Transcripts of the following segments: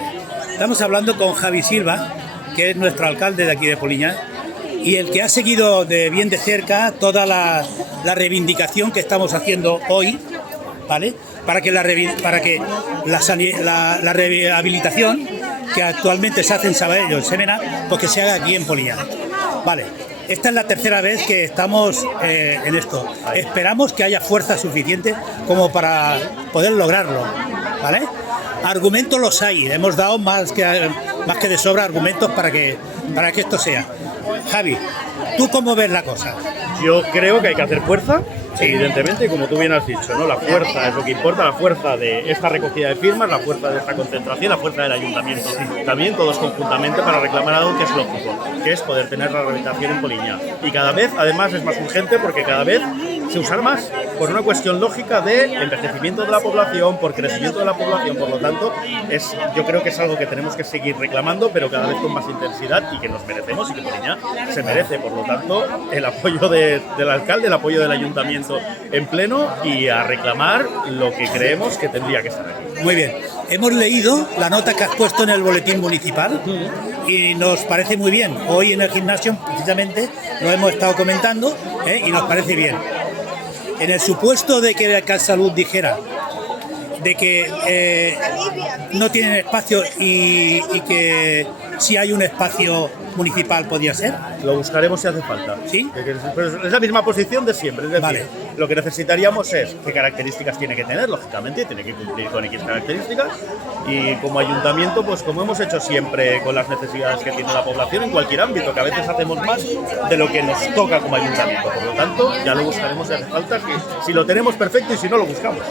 Vale. Estamos hablando con Javi Silva, que es nuestro alcalde de aquí de Poliña, y el que ha seguido de bien de cerca toda la reivindicación que estamos haciendo hoy, ¿vale? Para que la rehabilitación que actualmente se hace en Sabadell, en Semena, pues que se haga aquí en Poliña. Vale. Esta es la tercera vez que estamos en esto. Esperamos que haya fuerza suficiente como para poder lograrlo, ¿vale? Argumentos los hay, hemos dado más que de sobra argumentos para que esto sea. Javi, ¿tú cómo ves la cosa? Yo creo que hay que hacer fuerza, evidentemente, y como tú bien has dicho, ¿no? La fuerza es lo que importa, la fuerza de esta recogida de firmas, la fuerza de esta concentración, la fuerza del ayuntamiento. También todos conjuntamente para reclamar algo que es lógico, que es poder tener la rehabilitación en Poliña. Y cada vez, además, es más urgente porque cada vez se usa más por una cuestión lógica de envejecimiento de la población, por crecimiento de la población, por lo tanto, yo creo que es algo que tenemos que seguir reclamando, pero cada vez con más intensidad y que nos merecemos y que Poliña se merece. Por lo tanto, el apoyo del alcalde, el apoyo del ayuntamiento en pleno y a reclamar lo que creemos que tendría que estar aquí. Muy bien. Hemos leído la nota que has puesto en el boletín municipal y nos parece muy bien. Hoy en el gimnasio, precisamente, lo hemos estado comentando y nos parece bien. En el supuesto de que el CatSalut dijera de que no tienen espacio y que si hay un espacio municipal podría ser. Lo buscaremos si hace falta. ¿Sí? Es la misma posición de siempre. Es decir, vale. Lo que necesitaríamos es qué características tiene que tener, lógicamente, tiene que cumplir con X características. Y como ayuntamiento, pues como hemos hecho siempre con las necesidades que tiene la población en cualquier ámbito, que a veces hacemos más de lo que nos toca como ayuntamiento. Por lo tanto, ya lo buscaremos si hace falta, que si lo tenemos perfecto y si no lo buscamos.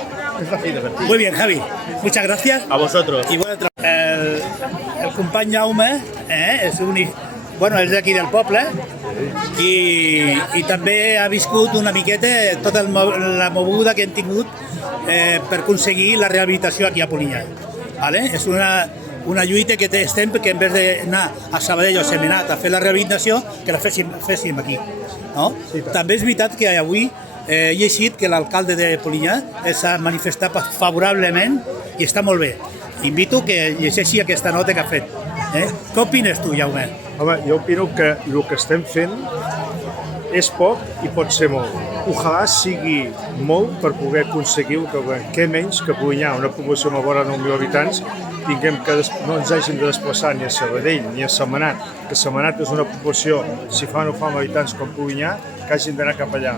Es así de verdad. Muy bien, Javi. Muchas gracias. A vosotros. Y bueno, el company Jaume és d'aquí del poble i també ha viscut una miqueta tota la moguda que hem tingut per aconseguir la rehabilitació aquí a Polinyà. ¿Vale? És una lluita que estem que en vez d'anar a Sabadell o Sentmenat a fer la rehabilitació, que la féssim aquí. No? Sí, també és veritat que avui he llegit que l'alcalde de Polinyà s'ha manifestat favorablement i està molt bé. Invito que llegeixi aquesta nota que ha fet. Què opines tu, Jaume? Home, jo opino que el que estem fent és poc i pot ser molt. Ojalà sigui molt per poder aconseguir el que volem. Què menys que Polinyà, una població amb vora 9.000 habitants, no ens hàgim de desplaçar ni a Sabadell ni a Sentmenat, que Sentmenat és una població, si fa o no fa amb habitants com Polinyà, que hàgim d'anar cap allà.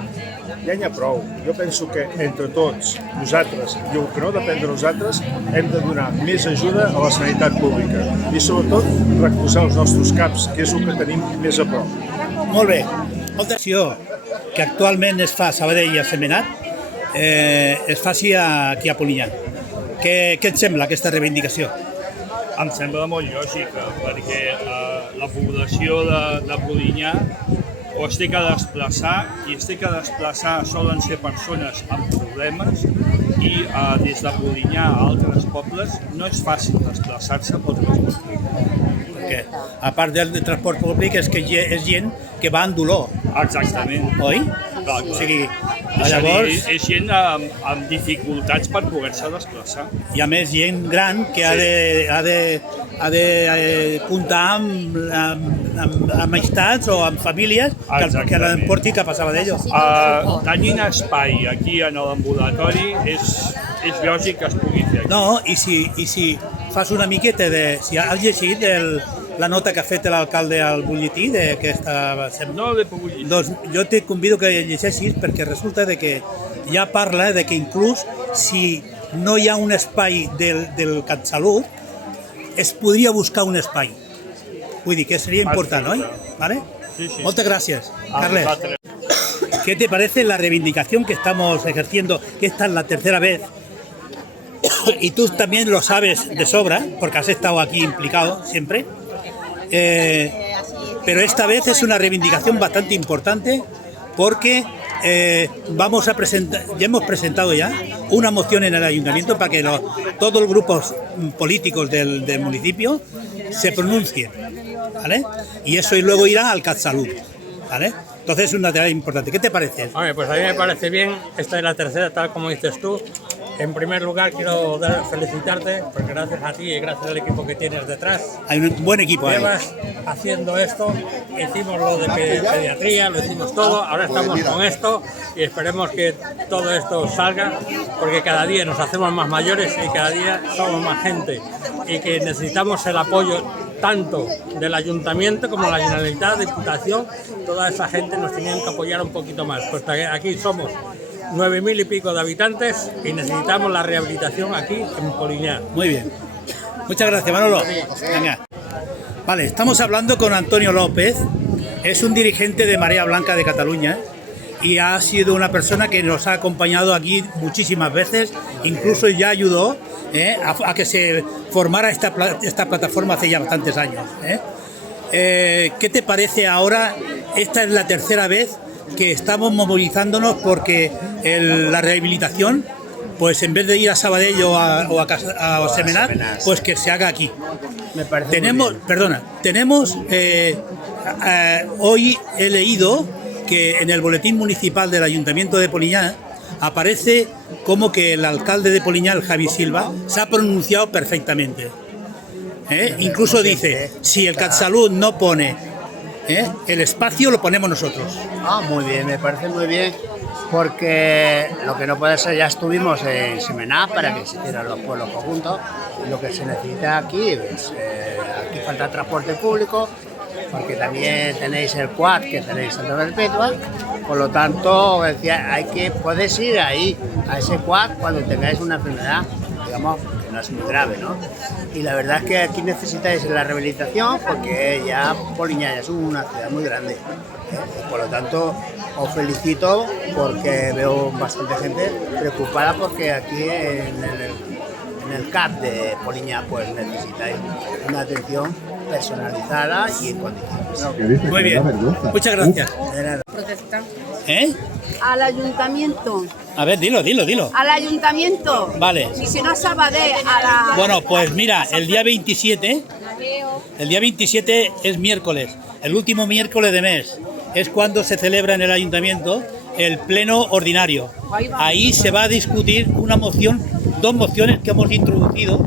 Ja n'hi ha prou. Jo penso que entre tots, nosaltres, i el que no depèn de nosaltres, hem de donar més ajuda a la sanitat pública i sobretot recolzar els nostres CAPs, que és el que tenim més a prop. Molt bé. Molta acció que actualment es fa a Sabadell i a Sentmenat es faci aquí a Polinyà. Què et sembla aquesta reivindicació? Em sembla molt lògica, perquè la població de Polinyà o es té que desplaçar, i es té que desplaçar solen ser persones amb problemes i des de Polinyà a altres pobles no és fàcil desplaçar-se pel transport públic. Perquè a part del transport públic és que és gent que va en dolor. Exactament. Oi? Clar. O sigui, llavors... És gent amb dificultats per poder-se desplaçar. I a més gent gran que ha de comptar amb amistats o amb famílies que l'emporti cap a Sabadell. Tenint espai aquí en l'ambulatori és lògic que es pugui fer aquí. No, i si fas una miqueta de... Si has llegit la nota que ha fet l'alcalde al butlletí d'aquesta... No l'he pogut llegir. Doncs jo te convido que llegeixis perquè resulta de que ja parla de que inclús si no hi ha un espai del CatSalut es podria buscar un espai. Vull dir que seria important, oi? ¿Vale? Sí, sí. Moltes gràcies, Carles. ¿Qué te parece la reivindicación que estamos ejerciendo? Que esta es la tercera vez y tú también lo sabes de sobra porque has estado aquí implicado siempre. Pero esta vez es una reivindicación bastante importante porque vamos a presentar, ya hemos presentado ya una moción en el ayuntamiento para que todos los grupos políticos del municipio se pronuncien, ¿vale? Y eso y luego irá al CatSalut, ¿vale? Entonces es una tarea importante. ¿Qué te parece? Hombre, pues a mí me parece bien, esta es la tercera, tal como dices tú, En primer lugar quiero felicitarte porque gracias a ti y gracias al equipo que tienes detrás Hay un buen equipo ahí. llevas haciendo esto, hicimos lo de pediatría, lo hicimos todo, ahora estamos con esto y esperemos que todo esto salga porque cada día nos hacemos más mayores y cada día somos más gente y que necesitamos el apoyo tanto del Ayuntamiento como la Generalitat, Diputación, toda esa gente nos tenían que apoyar un poquito más, pues aquí somos 9.000 y pico de habitantes y necesitamos la rehabilitación aquí en Poliñá. Muy bien. Muchas gracias, Manolo. Venga. Vale, estamos hablando con Antonio López. Es un dirigente de Marea Blanca de Cataluña y ha sido una persona que nos ha acompañado aquí muchísimas veces. Incluso ya ayudó a que se formara esta plataforma hace ya bastantes años. ¿Qué te parece ahora? Esta es la tercera vez que estamos movilizándonos porque la rehabilitación, pues en vez de ir a Sabadell o a Semenat, pues que se haga aquí. Me parece tenemos hoy he leído que en el boletín municipal del Ayuntamiento de Poliñá aparece como que el alcalde de Poliñá, el Javi Silva, se ha pronunciado perfectamente. Incluso dice, si el CatSalut no pone el espacio, lo ponemos nosotros. Muy bien, me parece muy bien, porque lo que no puede ser, ya estuvimos en Semenat para que se hicieran los pueblos conjuntos, y lo que se necesita aquí es, aquí falta transporte público, porque también tenéis el quad que tenéis Santa Perpetua, por lo tanto, decía, podéis ir ahí, a ese quad cuando tengáis una enfermedad, digamos, que no es muy grave, ¿no? Y la verdad es que aquí necesitáis la rehabilitación porque ya Poliñá ya es una ciudad muy grande. Y por lo tanto, os felicito porque veo bastante gente preocupada porque aquí en el CAP de Poliñá pues necesitáis una atención personalizada y en condiciones. Muy bien, muchas gracias. De nada. Protesta. Al ayuntamiento. A ver, dilo. Al ayuntamiento. Vale. Y si no a Sabadell, a la... Bueno, pues mira, el día 27 es miércoles, el último miércoles de mes, es cuando se celebra en el ayuntamiento el pleno ordinario. Ahí se va a discutir dos mociones que hemos introducido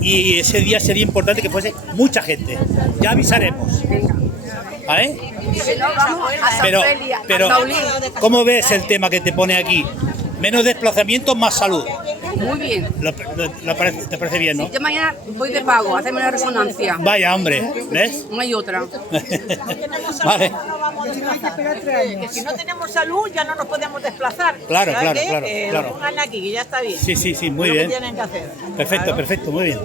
y ese día sería importante que fuese mucha gente. Ya avisaremos. ¿Vale? Y si no, vamos a San Pero, a Taulí. ¿cómo ves el tema que te pone aquí? Menos desplazamiento, más salud. Muy bien. ¿Te parece bien, no? Yo mañana voy de pago a hacerme una resonancia. Vaya, hombre, ¿ves? Una y otra. Vale. Que si no tenemos salud ya no nos podemos desplazar. Claro, ¿sabes claro, qué? claro. Lo pongan aquí, que ya está bien. Sí, muy Lo bien. que tienen que hacer. Perfecto, muy bien.